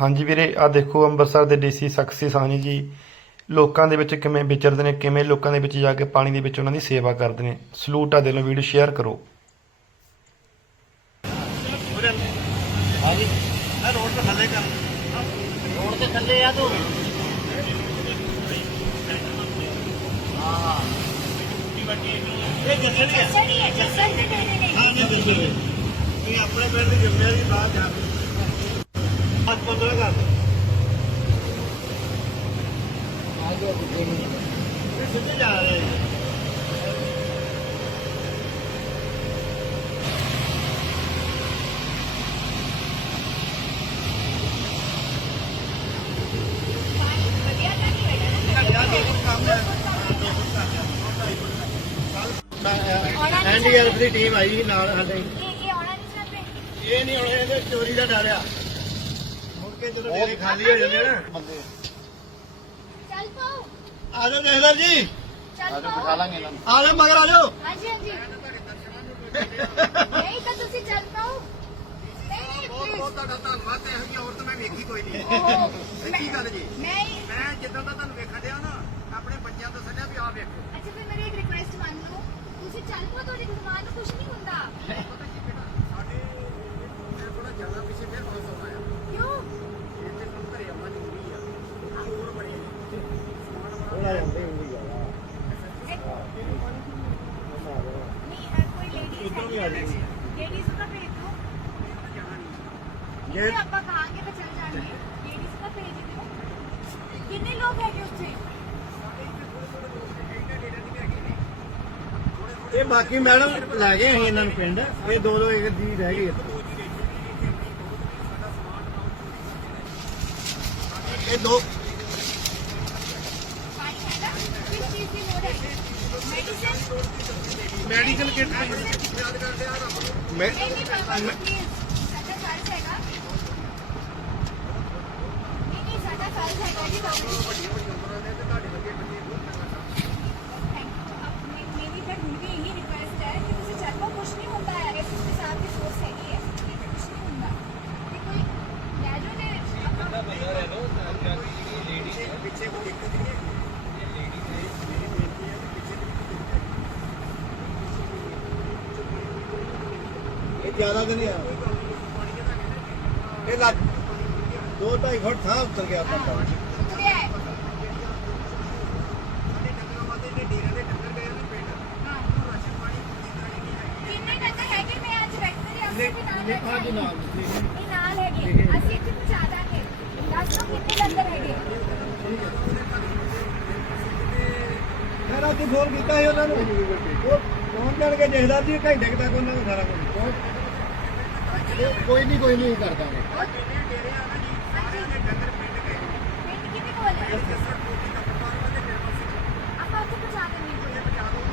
ਹਾਂਜੀ ਵੀਰੇ ਆ ਦੇਖੋ ਅੰਮ੍ਰਿਤਸਰ ਦੇ ਡੀਸੀ ਸਖਸੀ ਸਾਨੀ ਜੀ ਲੋਕਾਂ ਦੇ ਵਿੱਚ ਕਿਵੇਂ ਵਿਚਰਦੇ ਨੇ ਕਿਵੇਂ ਲੋਕਾਂ ਦੇ ਵਿੱਚ ਜਾ ਕੇ ਪਾਣੀ ਦੇ ਵਿੱਚ ਉਹਨਾਂ ਦੀ ਸੇਵਾ ਕਰਦੇ ਨੇ। ਸਲੂਟ ਆ ਦਿਲੋਂ ਵੀਡੀਓ ਸ਼ੇਅਰ ਕਰੋ। ਹਾਂਜੀ। ਇਹ ਰੋਡ ਤੇ ਥੱਲੇ ਕਰ। ਰੋਡ ਤੇ ਥੱਲੇ ਆ ਤੂੰ। ਹਾਂ। ਇਹ ਜੱਸੜ ਹੈ ਹੀ ਹੈ ਦੇ ਨਹੀਂ ਬਿਲਕੁਲ ਇਹ ਆਪਣੇ ਪਿੰਡ ਦੀ ਜ਼ਿੰਮੇਵਾਰੀ ਬਾਹਰ ਜਾ ਕੇ ਅੱਜ ਪੰਦਰਾਂ ਕਰ ਇਹ ਸਿੱਧੇ ਜਾ ਰਹੇ ਆ। ਵਧੀਆ ਤਾਂ ਨਹੀਂ ਹੈਗਾ ਨਾ ਘਟਿਆ ਦੋ ਐਨਡੀਆਰਐਫ ਟੀਮ ਆਈ ਨਾਲ ਸਾਡੇ। ਇਹ ਇਹ ਨਹੀਂ ਇਹ ਹੁਣ ਇਹਦੇ ਚੋਰੀ ਦਾ ਡਰ ਆ। ਕੇ ਜਦੋਂ ਡੇਰੇ ਖਾਲੀ ਹੋ ਜਾਂਦੇ ਨਾ। ਬੰਦੇ ਚੱਲ ਪਾਓ। ਆ ਜਾਓ ਦੇਖਦਰ ਜੀ। ਚੱਲ ਪਾਓ। ਆ ਜਾਓ ਮਗਰ ਆ ਜਾਓ। ਹਾਂਜੀ ਹਾਂਜੀ। ਨਹੀਂ ਤਾਂ ਤੁਸੀਂ ਚੱਲ ਪਾਓ। ਨਹੀਂ ਬਹੁਤ। ਬਹੁਤ ਤੁਹਾਡਾ ਧੰਨਵਾਦ ਤੇ ਇਹੋ ਜਿਹੀ ਔਰਤ ਮੈਂ ਵੇਖੀ ਕੋਈ ਨਹੀਂ। ਸੱਚੀ ਗੱਲ ਜੀ? ਮੈਂ ਮੈਂ ਜਿੱਦਾਂ ਦਾ ਤੁਹਾਨੂੰ ਵੇਖਣ ਡਿਆ ਨਾ ਆਪਣੇ ਬੱਚਿਆਂ ਤੋਂ ਸੱਜਿਆ ਵੀ ਆ ਵੇਖੋ। ਅੱਛਾ ਫਿਰ ਮੇਰੀ ਇੱਕ ਰਿਕੁਐਸਟ ਮੰਨ ਲਓ। ਤੁਸੀਂ ਚੱਲ ਪਾਓ ਤੁਹਾਡੇ ਗੁਰਮਾਨ ਨੂੰ ਕੁਝ ਨਹੀਂ ਹੁੰਦਾ ਪਤਾ ਕੀ ਬੇਟਾ ਸਾਡੇ ਇਹ ਥੋੜਾ ਜ਼ਿਆਦਾ ਪਿੱਛੇ ਫਿਰ ਫਸ ਆਉਂਦਾ ਆ ਕਿਉਂ ਇਹ ਤੇ ਸਾਨੂੰ ਘਰੇ ਆਉਣਾ ਜ਼ਰੂਰੀ ਆ ਚੋਰ ਬੜੇ ਨੇ ਥੋੜਾ ਜਾਂਦੇ ਹੁੰਦੀ ਆ ਇੱਕ- ਨਹੀਂ ਅ, ਕੋਈ ਲੇਡੀਜ਼ ਇੱਧਰੋਂ ਵੀ ਆ ਜਾਓ। ਲੇਡੀਜ਼ ਨੂੰ ਤਾਂ ਭੇਜ ਦਿਓ ਜੇ- ਨਹੀਂ ਆਪਾਂ ਕਹਾਂਗੇ ਤਾਂ ਚੱਲ ਜਾਣਗੇ ਲੇਡੀਜ਼ ਨੂੰ ਭੇਜ ਦਿਓ ਕਿੰਨੇ ਲੋਕ ਹੈਗੇ ਉੱਥੇ ਇਹ ਬਾਕੀ ਮੈਡਮ ਲੈ ਗਏ ਅਸੀਂ ਇਹਨਾਂ ਨੂੰ ਪਿੰਡ। ਇਹ ਦੋ ਦੋ ਇੱਕ ਦੀ ਰਹਿ ਗਈ ਇਹ ਦੋ ਮੈਡੀਸਨ ਮੈਡੀਕਲ ਕਿੱਟ ਮੈਂ ਨਹੀਂ ਨਹੀਂ ਪਾਪਾ ਪਲੀਜ਼ ਸਾਡਾ ਫਰਜ਼ ਹੈਗਾ ਨਹੀਂ ਨਹੀਂ ਸਾਡਾ ਫਰਜ਼ ਹੈਗਾ ਜੀ ਜ਼ਿਆਦਾ ਨਹੀਂ ਆ। ਇਹ ਲੱਗ ਦੋ ਢਾਈ ਫੁੱਟ ਥਾਂ ਉੱਤਰ ਗਿਆ ਹਾਂ, ਉਤਰਿਆ ਹੈ ਹਾਂ ਕਿੰਨੇ ਟੱਕਰ ਹੈਗੇ? ਮੈਂ ਅੱਜ ਵੈਟਨਰੀ ਅਫਸਰ ਦੇ ਨਾਲ ਹਾਂਜੀ ਨਾਲ ਇਹ ਨਾਲ ਹੈਗੇ। ਅਸੀਂ ਇੱਥੇ ਪਹੁੰਚਾ ਦਾਂਗੇ ਦੱਸ ਦਿਓ ਕਿੰਨੇ ਲੰਗਰ ਹੈਗੇ? ਮੈਂ ਰਾਤੀ ਫੋਨ ਕੀਤਾ ਸੀ ਉਹਨਾਂ ਨੂੰ। ਉਹ ਪਹੁੰਚ ਜਾਣਗੇ ਜਹਦਾਰ ਜੀ ਘੰਟੇ ਤੱਕ ਉਹਨਾਂ ਨੂੰ ਸਾਰਾ ਕੁਝ ਕੋਈ ਨਹੀਂ ਕੋਈ ਨਹੀਂ ਕਰ ਦਾਂਗੇ ਪਿੰਡ ਕਿੰਨੇ ਕੋਲ ਹੈ ਆਪਾਂ ਉੱਥੇ ਪਹੁੰਚਾ ਦਿੰਦੇ ਹਾਂ ਕੋਈ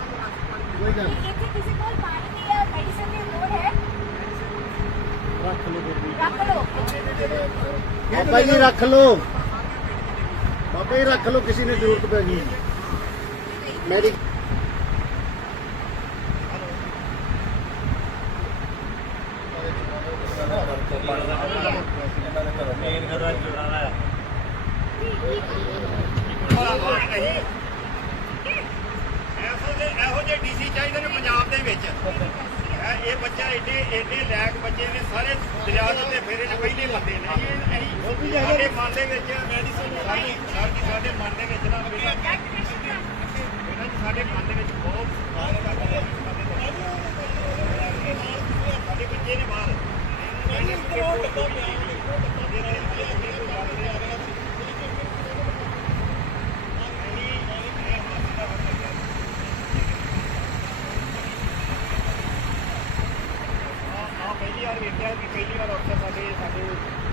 ਕੋਈ ਗੱਲ ਤੇ ਇੱਥੇ ਕਿਸੇ ਕੋਲ ਪਾਣੀ ਦੀ ਜਾਂ ਮੈਡੀਸਨ ਦੀ ਲੋੜ ਹੈ ਰੱਖ ਲਓ ਰੱਖ ਲਓ ਬਾਬਾ ਜੀ ਰੱਖ ਲਓ ਬਾਬਾ ਜੀ ਰੱਖ ਲਓ ਕਿਸੇ ਨੇ ਜ਼ਰੂਰਤ ਪੈ ਗਈ ਮੇਰੀ ਇਹੋ ਜਿਹੇ ਇਹੋ ਜਿਹੇ ਡੀਸੀ ਚਾਹੀਦੇ ਨੇ ਪੰਜਾਬ ਦੇ ਵਿੱਚ ਇਹ ਇਹ ਬੱਚਾ ਏਡੇ ਏਡੇ ਲੈਕ ਬੱਚੇ ਨੇ ਸਾਰੇ ਦਰਿਆ ਦੇ ਫੇਰੇ ਨੇ ਪਹਿਲੇ ਬੰਦੇ ਨੇ ਇਹ ਅਸੀਂ ਸਾਡੇ ਮਨ ਦੇ ਵਿੱਚ ਮੈਡੀਸਨ ਸਾਡੀ ਸਾਡੀ ਸਾਡੇ ਮਨ ਦੇ ਵਿੱਚ ਨਾ ਬੇਟਾ ਇਹਨਾਂ ਸਾਡੇ ਮਨ ਦੇ ਵਿੱਚ ਬਹੁਤ ਸਾਡੇ ਬੱਚੇ ਨੇ ਬਾਹਰ ਆ ਪਹਿਲੀ ਵਾਰ ਵੇਖਿਆ ਕਿ ਪਹਿਲੀ ਵਾਰ ਅਫਸਰ ਸਾਡੇ ਸਾਡੇ